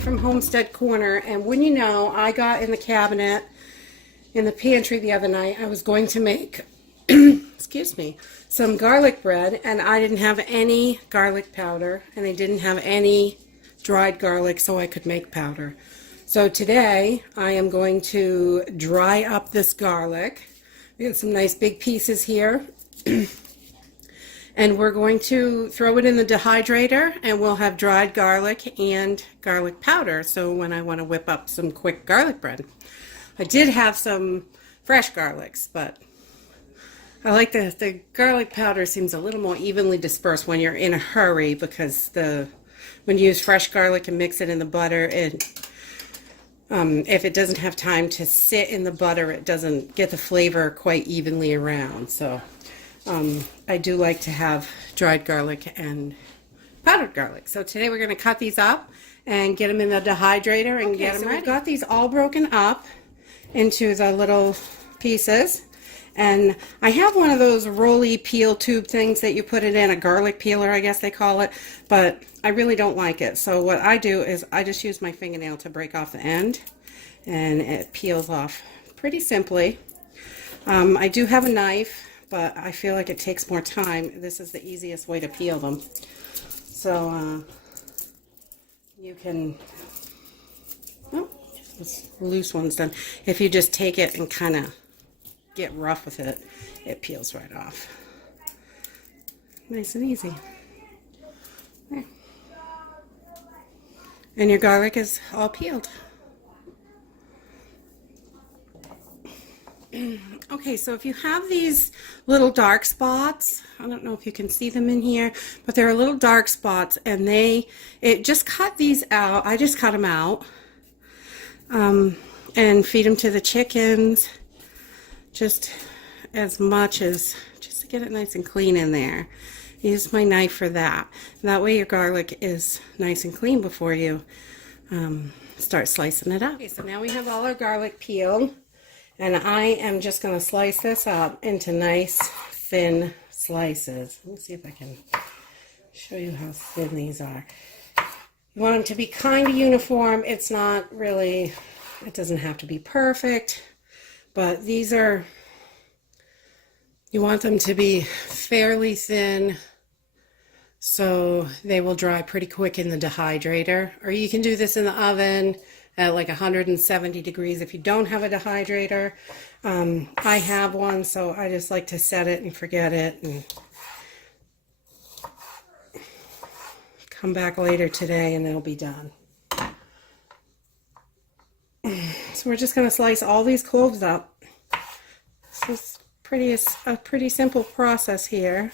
Jenny from Homestead Corner, and wouldn't you know, I got in the cabinet in the pantry the other night. I was going to make, excuse me, some garlic bread, and I didn't have any garlic powder, and I didn't have any dried garlic, so I could make powder. So today, I am going to dry up this garlic. We got some nice big pieces here. And we're going to throw it in the dehydrator, and we'll have dried garlic and garlic powder, so when I want to whip up some quick garlic bread. I did have some fresh garlics, but I like the garlic powder seems a little more evenly dispersed when you're in a hurry, because when you use fresh garlic and mix it in the butter, if it doesn't have time to sit in the butter, it doesn't get the flavor quite evenly around. So I do like to have dried garlic and powdered garlic. So today we're going to cut these up and get them in the dehydrator and get them ready. We've got these all broken up into the little pieces. And I have one of those roly peel tube things that you put it in, a garlic peeler, I guess they call it, but I really don't like it. So what I do is I just use my fingernail to break off the end, and it peels off pretty simply. I do have a knife, but I feel like it takes more time. This is the easiest way to peel them. So you can, oh, this loose one's done. If you just take it and kind of get rough with it, it peels right off. Nice and easy. There. And your garlic is all peeled. Okay, so if you have these little dark spots, I don't know if you can see them in here, but there are little dark spots, and just cut these out. I just cut them out and feed them to the chickens, just as much as, just to get it nice and clean in there. Use my knife for that. That way your garlic is nice and clean before you start slicing it up. Okay, so now we have all our garlic peeled. And I am just going to slice this up into nice, thin slices. Let me see if I can show you how thin these are. You want them to be kind of uniform. It's not really, it doesn't have to be perfect, but these are, you want them to be fairly thin so they will dry pretty quick in the dehydrator. Or you can do this in the oven at like 170 degrees if you don't have a dehydrator. I have one, so I just like to set it and forget it and come back later today and it'll be done. So we're just going to slice all these cloves up. This is a pretty simple process here.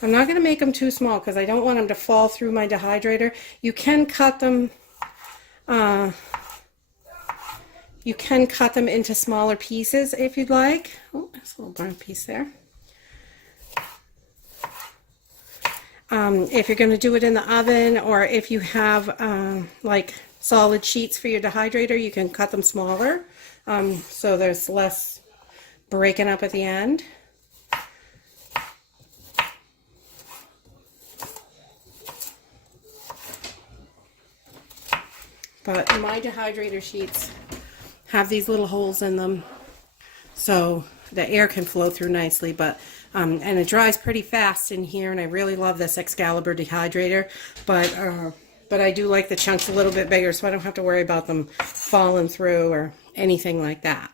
I'm not going to make them too small because I don't want them to fall through my dehydrator. You can cut them into smaller pieces if you'd like. Oh, there's a little burnt piece there. If you're going to do it in the oven, or if you have like solid sheets for your dehydrator, you can cut them smaller, so there's less breaking up at the end. But my dehydrator sheets have these little holes in them so the air can flow through nicely, but and it dries pretty fast in here, and I really love this Excalibur dehydrator, but I do like the chunks a little bit bigger so I don't have to worry about them falling through or anything like that.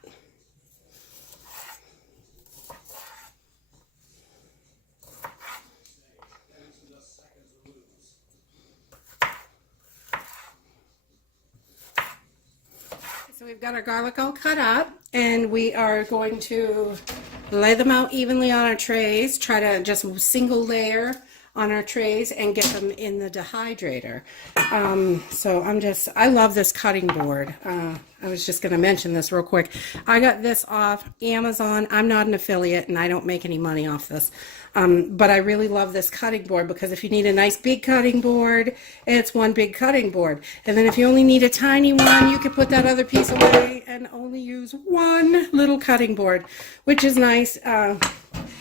So we've got our garlic all cut up, and we are going to lay them out evenly on our trays. Try to just single layer on our trays and get them in the dehydrator. So I love this cutting board. I was just going to mention this real quick. I got this off Amazon. I'm not an affiliate and I don't make any money off this. But I really love this cutting board because if you need a nice big cutting board, it's one big cutting board. And then if you only need a tiny one, you can put that other piece away and only use one little cutting board, which is nice.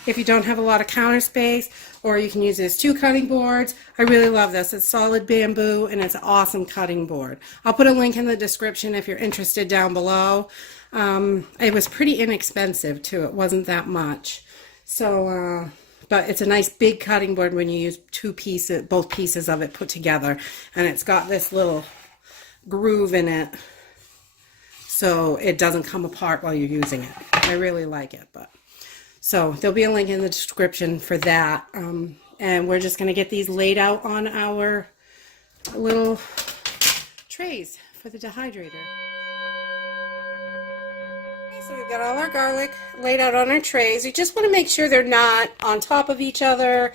if you don't have a lot of counter space, or you can use it as 2 cutting boards. I really love this. It's solid bamboo and it's an awesome cutting board. I'll put a link in the description if you're interested down below. It was pretty inexpensive too. It wasn't that much. So, but it's a nice big cutting board when you use both pieces of it put together. And it's got this little groove in it so it doesn't come apart while you're using it. I really like it. So there'll be a link in the description for that. And we're just going to get these laid out on our little trays for the dehydrator. So we've got all our garlic laid out on our trays. You just want to make sure they're not on top of each other,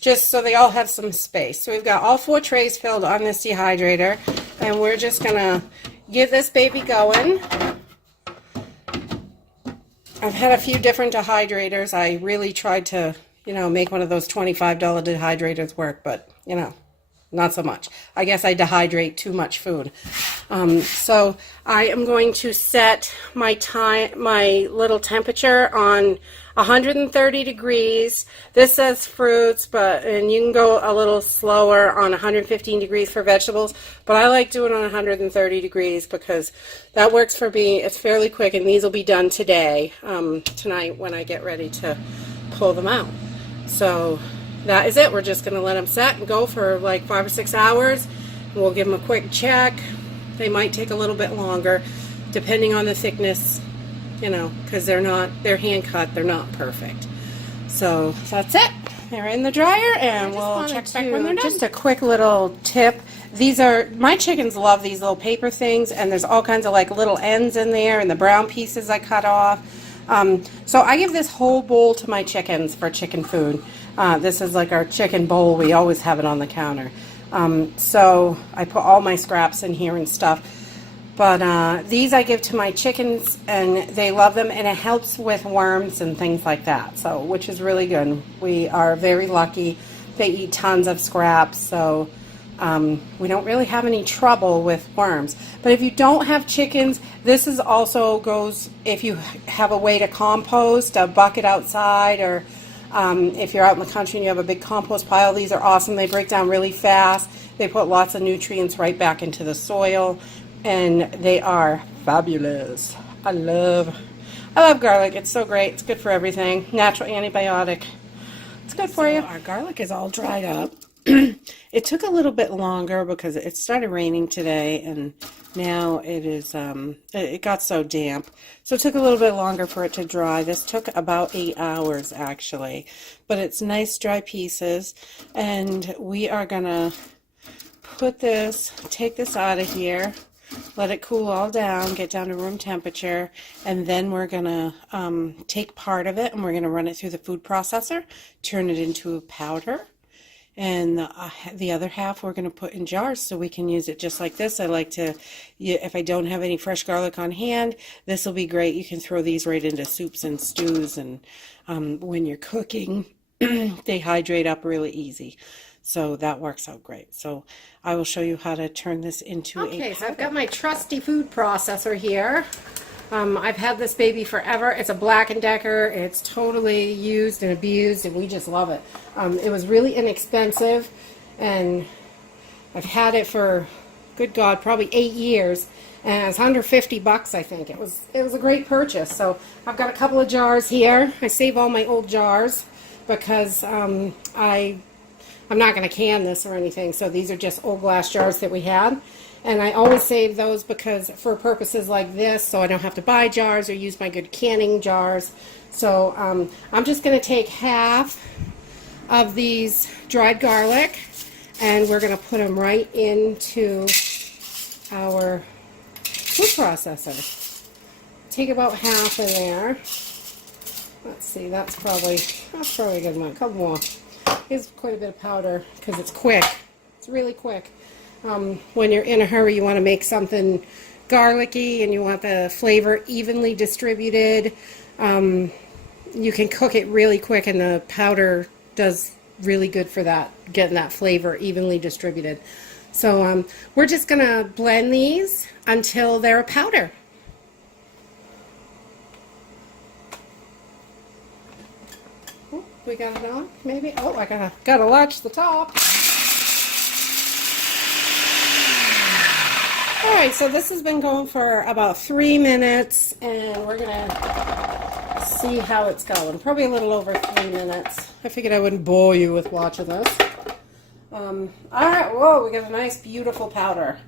just so they all have some space. So we've got all 4 trays filled on this dehydrator, and we're just going to get this baby going. I've had a few different dehydrators. I really tried to, make one of those $25 dehydrators work, but, not so much. I guess I dehydrate too much food. So I am going to set my little temperature on 130 degrees. This says fruits, and you can go a little slower on 115 degrees for vegetables, but I like doing on 130 degrees because that works for me. It's fairly quick, and these will be done today, tonight when I get ready to pull them out. So that is it. We're just going to let them set and go for like 5 or 6 hours. We'll give them a quick check. They might take a little bit longer depending on the thickness, because they're hand cut. They're not perfect. So that's it. They're in the dryer, and we'll check back when they're done. Just a quick little tip. My chickens love these little paper things, and there's all kinds of like little ends in there, and the brown pieces I cut off. So I give this whole bowl to my chickens for chicken food. This is like our chicken bowl. We always have it on the counter. So I put all my scraps in here and stuff. But these I give to my chickens, and they love them, and it helps with worms and things like that, so which is really good. We are very lucky. They eat tons of scraps, so we don't really have any trouble with worms. But if you don't have chickens, this is also goes if you have a way to compost, a bucket outside, or if you're out in the country and you have a big compost pile. These are awesome. They break down really fast. They put lots of nutrients right back into the soil, and they are fabulous. I love garlic. It's so great. It's good for everything. Natural antibiotic. It's good for you. Our garlic is all dried up. It took a little bit longer because it started raining today, and now it is it got so damp, so it took a little bit longer for it to dry. This took about 8 hours actually, but it's nice dry pieces, and we are gonna take this out of here, let it cool all down, get down to room temperature, and then we're gonna take part of it and we're gonna run it through the food processor, turn it into a powder. And the other half we're going to put in jars so we can use it just like this. I like to, if I don't have any fresh garlic on hand, this will be great. You can throw these right into soups and stews, and when you're cooking, they hydrate up really easy. So that works out great. So I will show you how to turn this into a powder. Okay, so I've got my trusty food processor here. I've had this baby forever. It's a Black & Decker. It's totally used and abused, and we just love it. It was really inexpensive, and I've had it for, good God, probably 8 years, and it's under 50 bucks, I think. It was a great purchase. So I've got a couple of jars here. I save all my old jars because I'm not going to can this or anything, so these are just old glass jars that we had. And I always save those because for purposes like this, so I don't have to buy jars or use my good canning jars. So I'm just going to take half of these dried garlic, and we're going to put them right into our food processor. Take about half in there. Let's see, that's probably a good one. A couple more. Here's quite a bit of powder because it's quick. It's really quick. When you're in a hurry, you want to make something garlicky and you want the flavor evenly distributed. You can cook it really quick, and the powder does really good for that, getting that flavor evenly distributed. So we're just going to blend these until they're a powder. we got it on, maybe? Oh, I gotta latch the top. All right, so this has been going for about 3 minutes, and we're gonna see how it's going. Probably a little over 3 minutes. I figured I wouldn't bore you with watching this. All right, whoa, we got a nice, beautiful powder.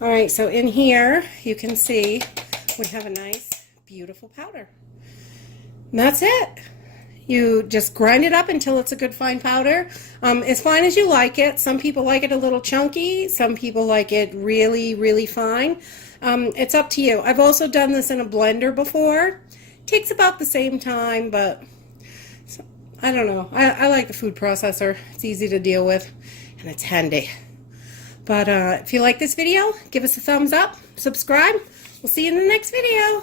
All right, so in here, you can see we have a nice, beautiful powder. And that's it. You just grind it up until it's a good fine powder. As fine as you like it. Some people like it a little chunky. Some people like it really, really fine. It's up to you. I've also done this in a blender before. Takes about the same time, but I don't know. I like the food processor. It's easy to deal with, and it's handy. But if you like this video, give us a thumbs up, subscribe. We'll see you in the next video.